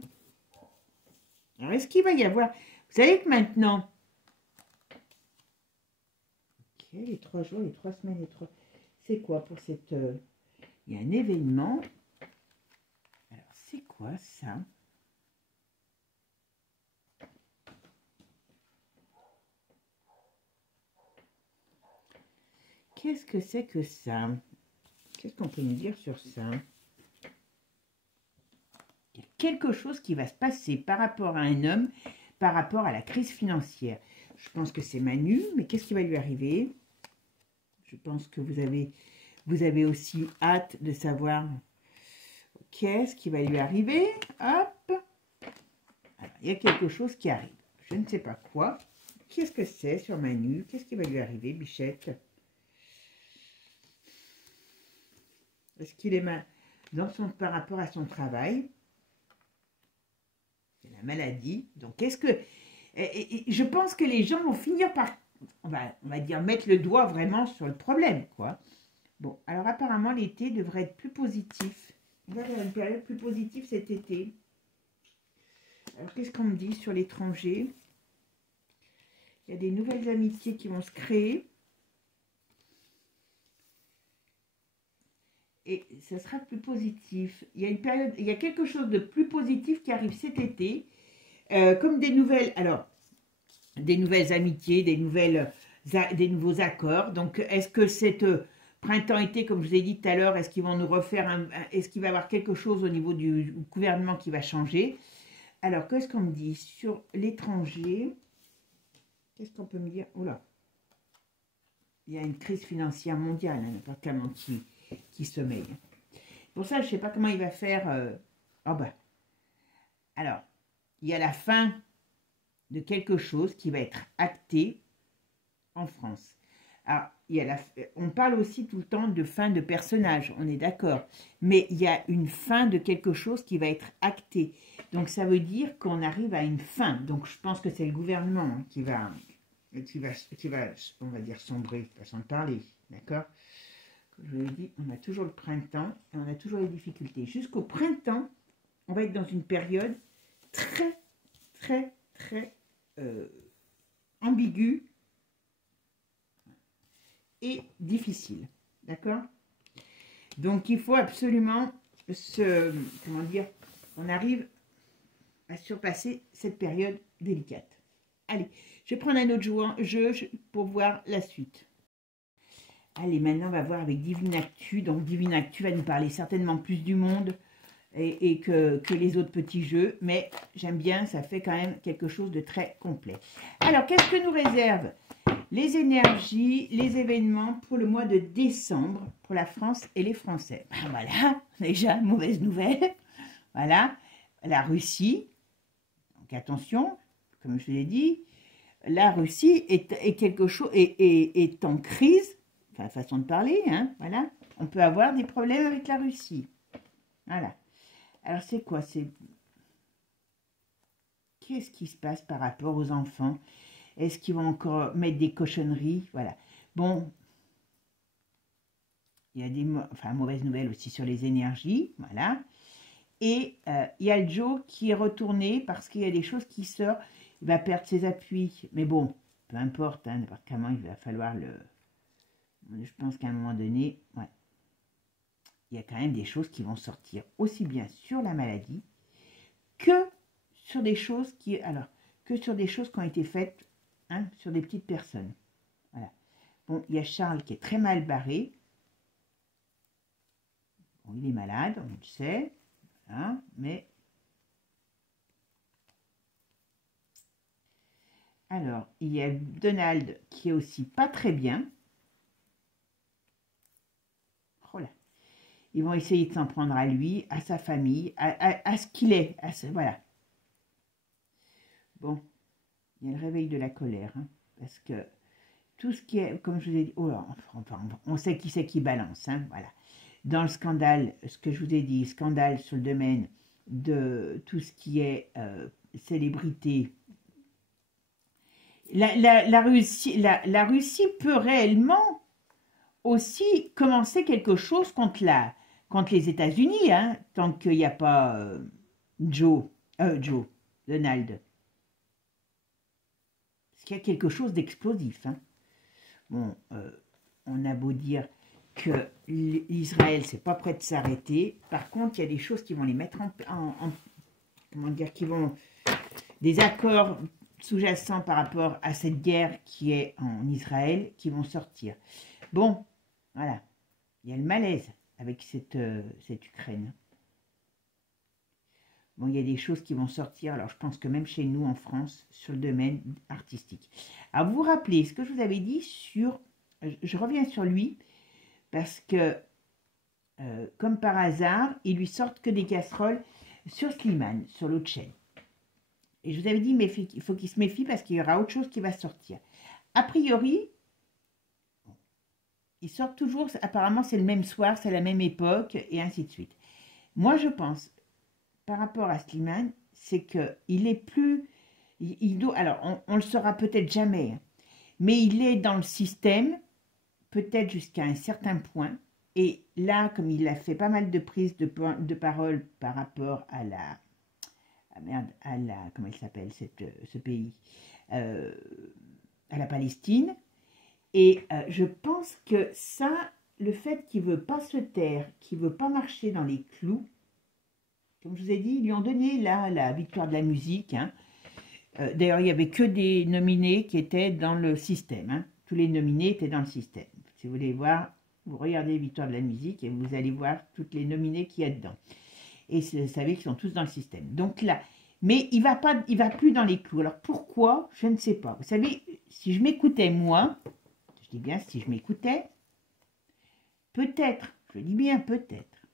Alors, est-ce qu'il va y avoir... Vous savez que maintenant... Ok, les 3 jours, les 3 semaines, les 3... C'est quoi pour cette... Il y a un événement. Alors, c'est quoi ça? Qu'est-ce que c'est que ça? Qu'est-ce qu'on peut nous dire sur ça? Il y a quelque chose qui va se passer par rapport à un homme, par rapport à la crise financière. Je pense que c'est Manu, mais qu'est-ce qui va lui arriver? Je pense que vous avez aussi hâte de savoir qu'est-ce qui va lui arriver? Hop. Alors, il y a quelque chose qui arrive. Je ne sais pas quoi. Qu'est-ce que c'est sur Manu? Qu'est-ce qui va lui arriver, Bichette? Est-ce qu'il est mal par rapport à son travail? C'est la maladie. Donc, est-ce que... je pense que les gens vont finir par, on va dire, mettre le doigt vraiment sur le problème, quoi. Bon, alors apparemment, l'été devrait être plus positif. On va avoir une période plus positive cet été. Alors, qu'est-ce qu'on me dit sur l'étranger? Il y a des nouvelles amitiés qui vont se créer. Et ça sera plus positif. Il y a une période, il y a quelque chose de plus positif qui arrive cet été. Comme des nouvelles, alors, des nouvelles amitiés, des nouveaux accords. Donc, est-ce que cette printemps-été, comme je vous ai dit tout à l'heure, est-ce qu'ils vont nous refaire, est-ce qu'il va y avoir quelque chose au niveau du gouvernement qui va changer? Alors, qu'est-ce qu'on me dit sur l'étranger? Qu'est-ce qu'on peut me dire? Oh là, il y a une crise financière mondiale, hein, n'importe comment qui sommeille. Pour ça, je ne sais pas comment il va faire. Oh bah. Alors, il y a la fin de quelque chose qui va être acté en France. Alors, on parle aussi tout le temps de fin de personnage, on est d'accord. Mais il y a une fin de quelque chose qui va être acté. Donc, ça veut dire qu'on arrive à une fin. Donc, je pense que c'est le gouvernement qui va, on va dire, sombrer, façon de parler, d'accord? Comme je vous l'ai dit, on a toujours le printemps et on a toujours les difficultés. Jusqu'au printemps, on va être dans une période très ambiguë et difficile, d'accord? Donc, il faut absolument comment dire, on arrive à surpasser cette période délicate. Allez, je vais prendre un autre jeu pour voir la suite. Allez, maintenant, on va voir avec Divine Actu. Donc, Divine Actu va nous parler certainement plus du monde et que les autres petits jeux. Mais j'aime bien, ça fait quand même quelque chose de très complet. Alors, qu'est-ce que nous réservent les énergies, les événements pour le mois de décembre pour la France et les Français? Ben voilà, déjà, mauvaise nouvelle. Voilà, la Russie. Donc, attention, comme je vous l'ai dit, la Russie est quelque chose, est en crise. Enfin, façon de parler, hein, voilà. On peut avoir des problèmes avec la Russie. Voilà. Alors, c'est quoi? Qu'est-ce qui se passe par rapport aux enfants? Est-ce qu'ils vont encore mettre des cochonneries? Voilà. Bon, il y a des mauvaises nouvelles aussi sur les énergies, voilà. Et il y a le Joe qui est retourné parce qu'il y a des choses qui sortent. Il va perdre ses appuis. Mais bon, peu importe, hein, n'importe comment, il va falloir le... Je pense qu'à un moment donné, ouais, il y a quand même des choses qui vont sortir aussi bien sur la maladie que sur des choses qui ont été faites, hein, sur des petites personnes. Voilà. Bon, il y a Charles qui est très mal barré. Bon, il est malade, on le sait, hein, mais alors il y a Donald qui est aussi pas très bien. Ils vont essayer de s'en prendre à lui, à sa famille, à ce qu'il est. Voilà. Bon, il y a le réveil de la colère. Hein, parce que tout ce qui est, comme je vous ai dit, oh, enfin, on sait qui c'est qui balance. Hein, voilà. Dans le scandale, ce que je vous ai dit, scandale sur le domaine de tout ce qui est célébrité. La Russie peut réellement aussi commencer quelque chose contre les États-Unis, hein, tant qu'il n'y a pas Donald. Parce qu'il y a quelque chose d'explosif. Hein. Bon, on a beau dire que l'Israël, c'est pas prêt de s'arrêter. Par contre, il y a des choses qui vont les mettre comment dire, des accords sous-jacents par rapport à cette guerre qui est en Israël, qui vont sortir. Bon, voilà, il y a le malaise avec cette Ukraine. Bon, il y a des choses qui vont sortir, alors je pense que même chez nous en France, sur le domaine artistique. Alors, vous vous rappelez ce que je vous avais dit sur... Je reviens sur lui, parce que comme par hasard, ils lui sortent que des casseroles sur Slimane, sur l'autre chaîne. Et je vous avais dit, mais il faut qu'il se méfie parce qu'il y aura autre chose qui va sortir. A priori, ils sortent toujours, apparemment c'est le même soir, c'est la même époque, et ainsi de suite. Moi je pense, par rapport à Slimane, c'est qu'il est plus... alors, on le saura peut-être jamais, hein, mais il est dans le système, peut-être jusqu'à un certain point. Et là, comme il a fait pas mal de prises de parole par rapport à la... comment il s'appelle ce pays, à la Palestine. Et je pense que ça, le fait qu'il ne veut pas se taire, qu'il ne veut pas marcher dans les clous, comme je vous ai dit, ils lui ont donné là la victoire de la musique. Hein. D'ailleurs, il n'y avait que des nominés qui étaient dans le système. Hein. Tous les nominés étaient dans le système. Si vous voulez voir, vous regardez Victoire de la musique et vous allez voir toutes les nominés qu'il y a dedans. Et vous savez qu'ils sont tous dans le système. Donc là, mais il va plus dans les clous. Alors pourquoi? Je ne sais pas. Vous savez, si je m'écoutais moi, je dis bien si je m'écoutais, peut-être, je dis bien peut-être,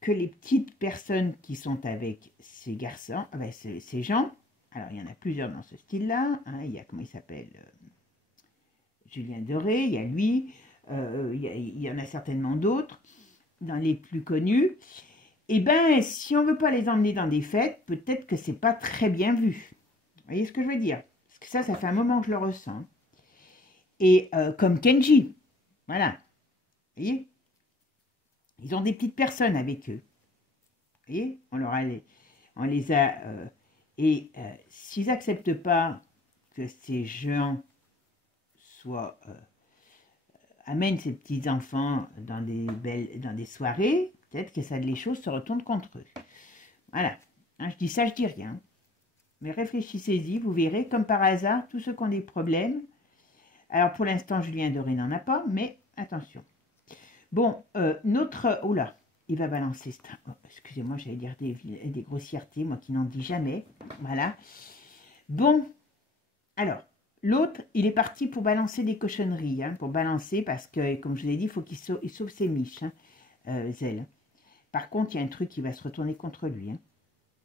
que les petites personnes qui sont avec ces garçons, ces gens, alors il y en a plusieurs dans ce style-là, hein, il y a, comment il s'appelle, Julien Doré, il y a lui, il y en a certainement d'autres, dans les plus connus. Eh bien, si on ne veut pas les emmener dans des fêtes, peut-être que c'est pas très bien vu. Vous voyez ce que je veux dire? Parce que ça fait un moment que je le ressens. Et comme Kenji, voilà. Vous voyez? Ils ont des petites personnes avec eux. Vous voyez? On les a... s'ils n'acceptent pas que ces gens amènent ces petits-enfants dans des soirées, peut-être que les choses se retournent contre eux. Voilà. Hein, je dis ça, je dis rien. Mais réfléchissez-y, vous verrez, comme par hasard, tous ceux qui ont des problèmes. Alors, pour l'instant, Julien Doré n'en a pas, mais attention. Bon, oula, il va balancer... Oh, excusez-moi, j'allais dire des grossièretés, moi qui n'en dis jamais. Voilà. Bon, alors, l'autre, il est parti pour balancer des cochonneries. Hein, pour balancer, parce que, comme je vous l'ai dit, il faut qu'il sauve ses miches, hein, Zell. Par contre, il y a un truc qui va se retourner contre lui. Hein.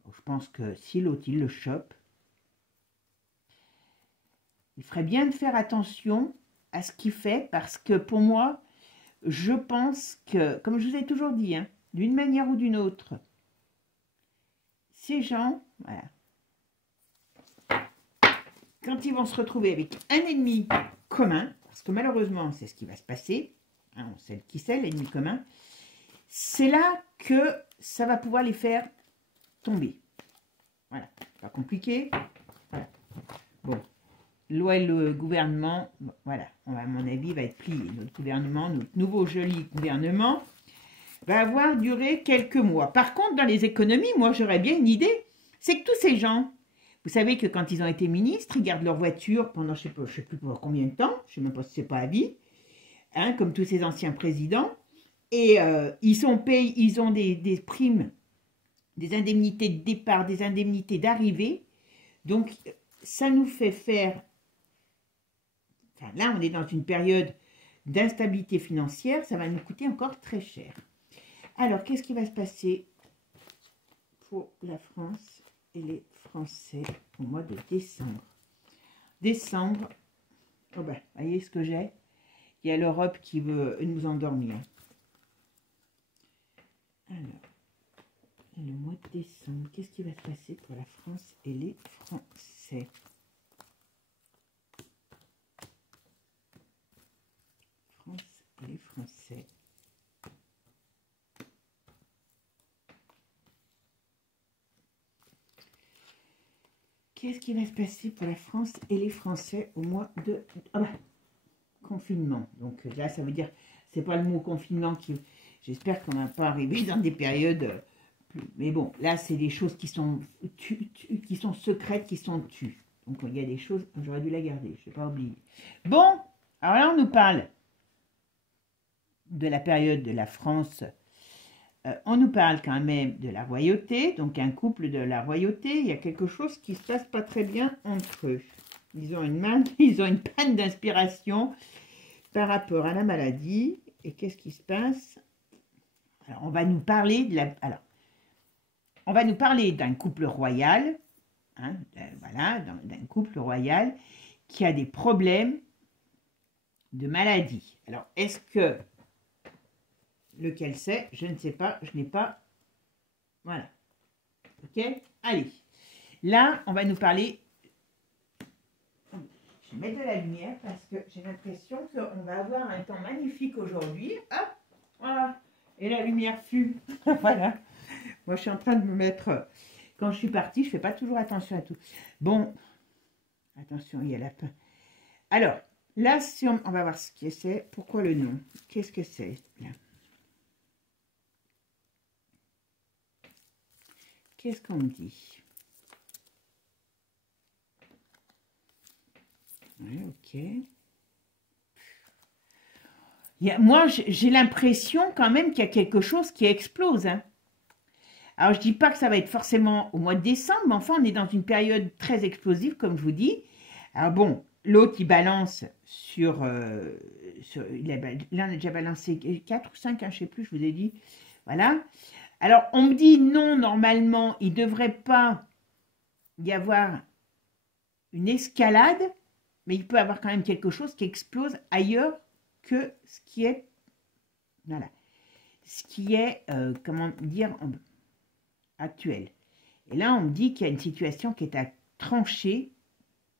Je pense que si l'autre, il le chope, il ferait bien de faire attention à ce qu'il fait, parce que pour moi, je pense que, comme je vous ai toujours dit, hein, d'une manière ou d'une autre, ces gens, voilà, quand ils vont se retrouver avec un ennemi commun, parce que malheureusement, c'est ce qui va se passer, hein, on sait qui c'est, l'ennemi commun, c'est là que ça va pouvoir les faire tomber. Voilà, pas compliqué. Voilà. Bon, le gouvernement, voilà, à mon avis, va être plié. Notre gouvernement, notre nouveau joli gouvernement, va avoir duré quelques mois. Par contre, dans les économies, moi, j'aurais bien une idée. C'est que tous ces gens, vous savez que quand ils ont été ministres, ils gardent leur voiture pendant, je sais plus pour combien de temps, je ne sais même pas si c'est pas à vie, hein, comme tous ces anciens présidents. Et ils ont des primes, des indemnités de départ, des indemnités d'arrivée. Donc, ça nous fait faire... Enfin, là, on est dans une période d'instabilité financière. Ça va nous coûter encore très cher. Alors, qu'est-ce qui va se passer pour la France et les Français au mois de décembre? Décembre, oh ben, voyez ce que j'ai? Il y a l'Europe qui veut nous endormir. Alors, le mois de décembre, qu'est-ce qui va se passer pour la France et les Français? France et les Français. Qu'est-ce qui va se passer pour la France et les Français au mois de... Ah bah, confinement. Donc là, ça veut dire, c'est pas le mot confinement qui... J'espère qu'on n'a pas arrivé dans des périodes... Mais bon, là, c'est des choses qui sont secrètes, qui sont tues. Donc, il y a des choses... J'aurais dû la garder, je n'ai pas oublié. Bon, alors là, on nous parle de la période de la France. On nous parle quand même de la royauté. Donc, un couple de la royauté. Il y a quelque chose qui ne se passe pas très bien entre eux. Ils ont une panne d'inspiration par rapport à la maladie. Et qu'est-ce qui se passe? Alors, on va nous parler de la... Alors, on va nous parler d'un couple royal, hein, voilà, d'un couple royal qui a des problèmes de maladie. Alors, est-ce que... Lequel c'est? Je ne sais pas, je n'ai pas... Voilà. Ok? Allez. Là, on va nous parler... Je vais mettre de la lumière parce que j'ai l'impression qu'on va avoir un temps magnifique aujourd'hui. Hop, voilà. Et la lumière fume. Voilà. Moi, je suis en train de me mettre... Quand je suis partie, je ne fais pas toujours attention à tout. Bon. Attention, il y a la peur. Alors, là, si on va voir ce que c'est. Pourquoi le nom? Qu'est-ce que c'est là? Qu'est-ce qu'on me dit? Oui, ok. Moi, j'ai l'impression quand même qu'il y a quelque chose qui explose. Hein. Alors, je ne dis pas que ça va être forcément au mois de décembre, mais enfin, on est dans une période très explosive, comme je vous dis. Alors bon, l'autre, il balance sur... là, on a déjà balancé 4 ou 5, hein, je ne sais plus, je vous ai dit. Voilà. Alors, on me dit non, normalement, il ne devrait pas y avoir une escalade, mais il peut y avoir quand même quelque chose qui explose ailleurs que ce qui est, voilà, ce qui est, comment dire, actuel. Et là, on me dit qu'il y a une situation qui est à trancher,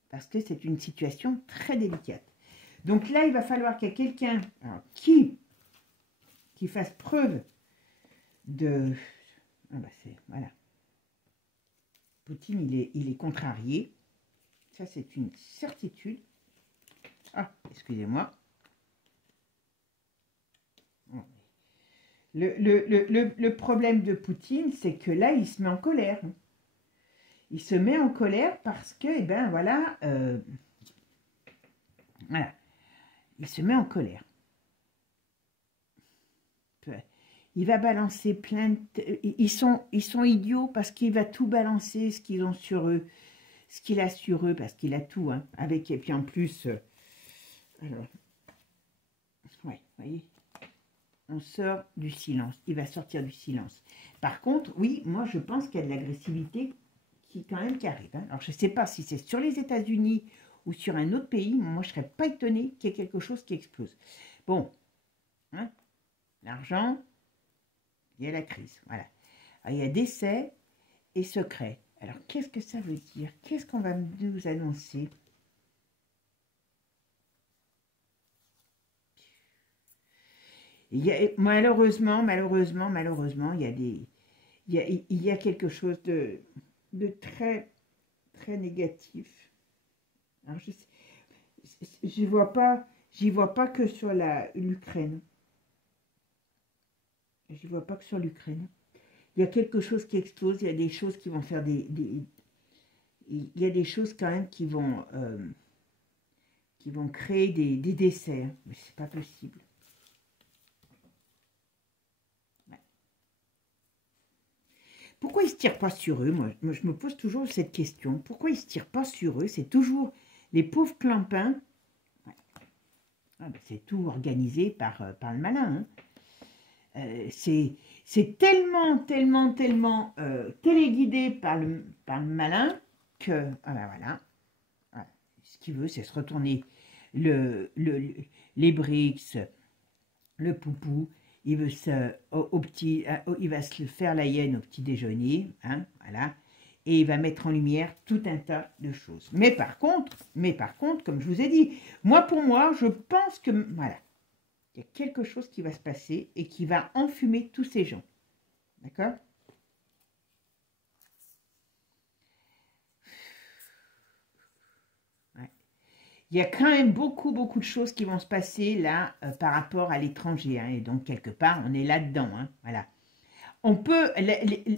parce que c'est une situation très délicate. Donc là, il va falloir qu'il y ait quelqu'un qui fasse preuve de... Ah bah voilà. Poutine, il est contrarié. Ça, c'est une certitude. Ah, excusez-moi. Le problème de Poutine, c'est que là, il se met en colère. Il se met en colère parce que, eh ben voilà, voilà, il se met en colère. Il va balancer plein de... Ils sont idiots parce qu'il va tout balancer, ce qu'ils ont sur eux, ce qu'il a sur eux, parce qu'il a tout, hein, avec, et puis en plus, alors, ouais, vous voyez, on sort du silence, il va sortir du silence. Par contre, oui, moi je pense qu'il y a de l'agressivité qui arrive. Hein. Alors je ne sais pas si c'est sur les États-Unis ou sur un autre pays, mais moi je ne serais pas étonnée qu'il y ait quelque chose qui explose. Bon, hein, l'argent, il y a la crise, voilà. Alors, il y a décès et secret. Alors qu'est-ce que ça veut dire? Qu'est-ce qu'on va nous annoncer? Il y a, malheureusement, il y a quelque chose de très, très négatif. Alors, j'y vois pas que sur l'Ukraine. J'y vois pas que sur l'Ukraine. Il y a quelque chose qui explose, il y a des choses qui vont faire il y a des choses quand même qui vont créer des décès. Hein. Mais c'est pas possible. Pourquoi ils ne se tirent pas sur eux? Moi, je me pose toujours cette question. Pourquoi ils ne se tirent pas sur eux? C'est toujours les pauvres clampins. Ouais. Ah ben, c'est tout organisé par le malin. Hein. C'est tellement téléguidé par le malin que, ah ben voilà, ce qu'il veut, c'est se retourner les briques, le poupou. Il veut il va se faire la hyène au petit déjeuner, hein, voilà, et il va mettre en lumière tout un tas de choses. Mais par contre, comme je vous ai dit, pour moi, je pense que, voilà, il y a quelque chose qui va se passer et qui va enfumer tous ces gens. D'accord? Ouais. Il y a quand même beaucoup de choses qui vont se passer là par rapport à l'étranger. Hein, et donc, quelque part, on est là-dedans. Hein, voilà. On peut...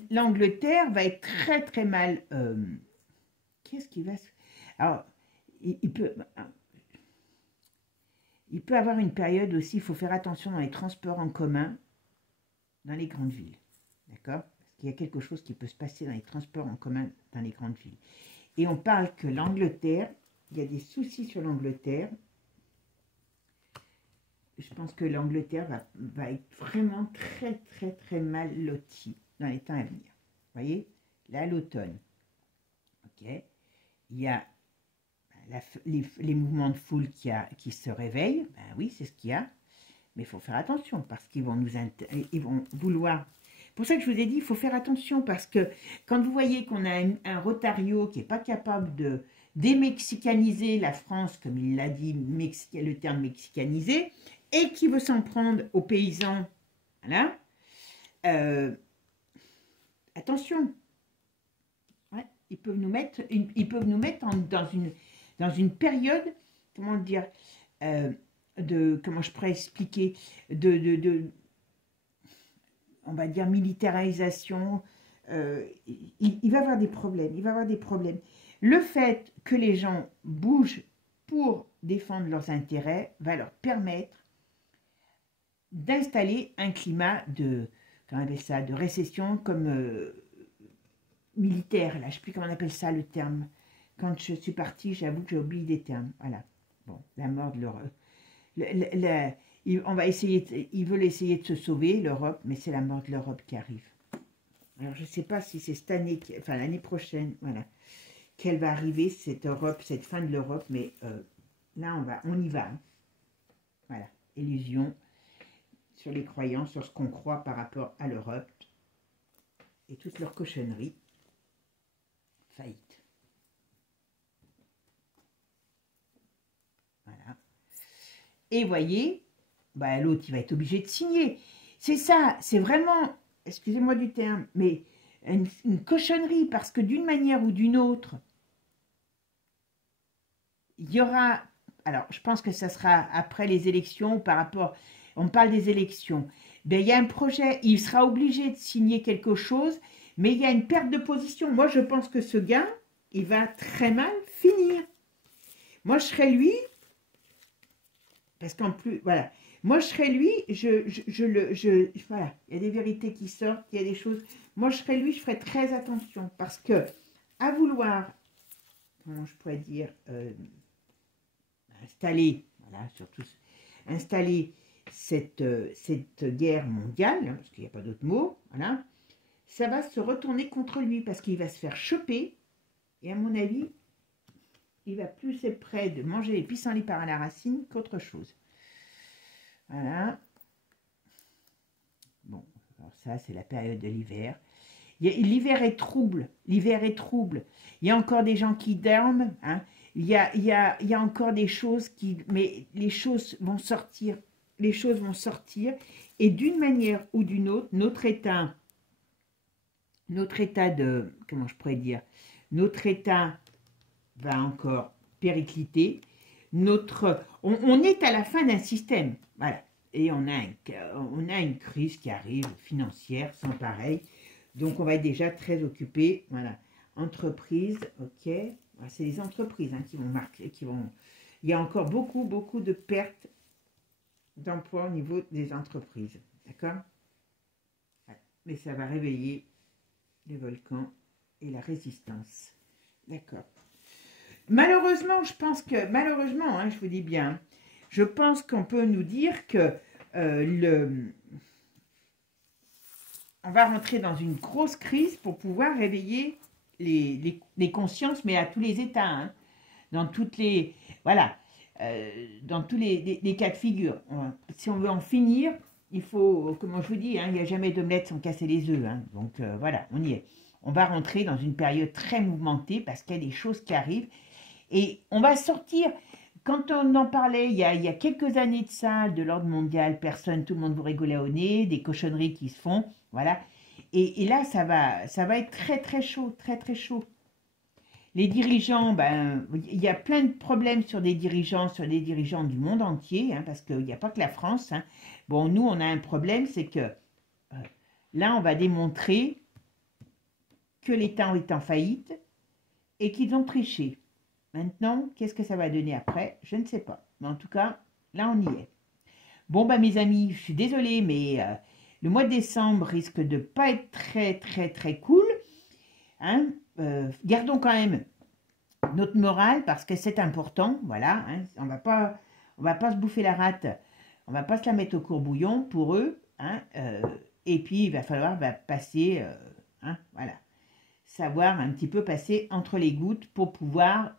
L'Angleterre va être très, très mal... Qu'est-ce qui va se... Alors, il peut avoir une période aussi, il faut faire attention dans les transports en commun, dans les grandes villes. D'accord? Parce qu'il y a quelque chose qui peut se passer dans les transports en commun dans les grandes villes. Et on parle que l'Angleterre, il y a des soucis sur l'Angleterre. je pense que l'Angleterre va être vraiment très, très, très mal lotie dans les temps à venir. Vous voyez, là, l'automne, ok, il y a les mouvements de foule qui se réveillent, ben oui, c'est ce qu'il y a, mais il faut faire attention parce qu'ils vont ils vont vouloir. C'est pour ça que je vous ai dit, il faut faire attention parce que quand vous voyez qu'on a un Rotario qui n'est pas capable de démexicaniser la France, comme il l'a dit, le terme mexicaniser, et qui veut s'en prendre aux paysans, voilà, attention, ouais, ils peuvent nous mettre dans une période, comment dire, comment je pourrais expliquer, on va dire militarisation, il va avoir des problèmes, Le fait que les gens bougent pour défendre leurs intérêts va leur permettre d'installer un climat comment on appelle ça, de récession comme militaire, là, je ne sais plus comment on appelle ça le terme. Quand je suis partie, j'avoue que j'ai oublié des termes. Voilà. Bon, la mort de l'Europe. On va essayer, ils veulent essayer de se sauver, l'Europe, mais c'est la mort de l'Europe qui arrive. Alors, je ne sais pas si c'est cette année, enfin l'année prochaine, voilà, qu'elle va arriver, cette Europe, cette fin de l'Europe, mais là, on y va. Hein. Voilà, illusion sur les croyances, sur ce qu'on croit par rapport à l'Europe et toute leur cochonnerie. Faillite. Voilà. Et voyez, bah, l'autre, il va être obligé de signer. C'est ça, c'est vraiment, excusez-moi du terme, mais une cochonnerie, parce que d'une manière ou d'une autre, il y aura, alors je pense que ça sera après les élections, par rapport, on parle des élections, ben, il y a un projet, il sera obligé de signer quelque chose, mais il y a une perte de position. Moi, je pense que ce gars, il va très mal finir. Moi, je serais lui, parce qu'en plus, voilà, moi, je serais lui, voilà, il y a des vérités qui sortent, il y a des choses, moi, je serais lui, je ferais très attention, parce que, à vouloir, comment je pourrais dire, installer, voilà, surtout, installer cette guerre mondiale, hein, parce qu'il n'y a pas d'autre mot, voilà, ça va se retourner contre lui, parce qu'il va se faire choper, et à mon avis, il va plus être prêt de manger les pissenlits par la racine qu'autre chose. Voilà. Bon, alors ça, c'est la période de l'hiver. L'hiver est trouble. L'hiver est trouble. Il y a encore des gens qui dorment. Hein. Il y a encore des choses qui... Mais les choses vont sortir. Les choses vont sortir. Et d'une manière ou d'une autre, notre état de... Comment je pourrais dire? Notre état va encore péricliter. On est à la fin d'un système. Voilà. Et on a une crise qui arrive financière sans pareil. Donc, on va être déjà très occupé. Voilà. Entreprise, ok. C'est les entreprises hein, qui vont marquer, Il y a encore beaucoup, beaucoup de pertes d'emplois au niveau des entreprises. D'accord? Mais ça va réveiller les volcans et la résistance. D'accord. Malheureusement, je pense que, malheureusement, hein, je vous dis bien, je pense qu'on peut nous dire que on va rentrer dans une grosse crise pour pouvoir réveiller les consciences, mais à tous les états, hein, dans toutes les, voilà, dans tous les cas de figure. Si on veut en finir, il faut, comme je vous dis, hein, il n'y a jamais d'omelette sans casser les œufs. Hein, donc voilà, on y est. On va rentrer dans une période très mouvementée parce qu'il y a des choses qui arrivent. Et on va sortir, quand on en parlait il y a quelques années de ça, de l'ordre mondial, tout le monde vous rigolait au nez, des cochonneries qui se font, voilà. Et là, ça va être très très chaud, très très chaud. Les dirigeants, ben, il y a plein de problèmes sur des dirigeants du monde entier, hein, parce qu'il n'y a pas que la France. Hein. Bon, nous, on a un problème, c'est que là, on va démontrer que l'État est en faillite et qu'ils ont triché. Maintenant, qu'est-ce que ça va donner après? Je ne sais pas. Mais en tout cas, là, on y est. Bon, bah, mes amis, je suis désolée, mais le mois de décembre risque de ne pas être très, très, très cool. Hein? Gardons quand même notre morale parce que c'est important. Voilà. Hein? On va pas se bouffer la rate On va pas se la mettre au courbouillon pour eux, hein, et puis il va falloir passer, hein, voilà, savoir un petit peu passer entre les gouttes pour pouvoir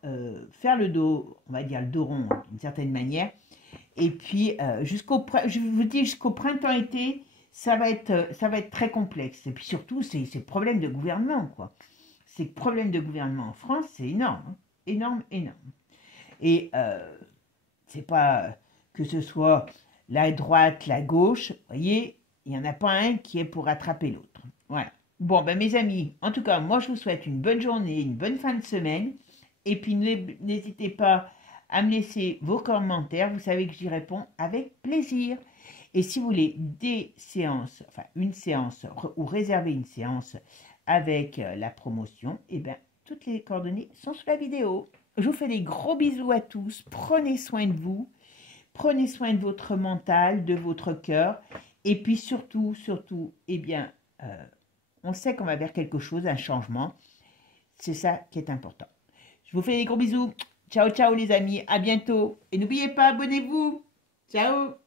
faire le dos, on va dire le dos rond d'une certaine manière. Et puis je vous dis jusqu'au printemps-été, ça va être très complexe. Et puis surtout, c'est problème de gouvernement, quoi. Ces problèmes de gouvernement en France, c'est énorme, hein. Énorme, énorme. Et c'est pas que ce soit la droite, la gauche, vous voyez, il n'y en a pas un qui est pour rattraper l'autre. Voilà. Bon, ben mes amis, en tout cas, moi je vous souhaite une bonne journée, une bonne fin de semaine. Et puis n'hésitez pas à me laisser vos commentaires, vous savez que j'y réponds avec plaisir. Et si vous voulez des séances, enfin une séance ou réserver une séance avec la promotion, eh bien toutes les coordonnées sont sous la vidéo. Je vous fais des gros bisous à tous, prenez soin de vous, prenez soin de votre mental, de votre cœur, et puis surtout, eh bien, on sait qu'on va vers quelque chose, un changement, c'est ça qui est important. Je vous fais des gros bisous, ciao ciao les amis, à bientôt, et n'oubliez pas, abonnez-vous, ciao.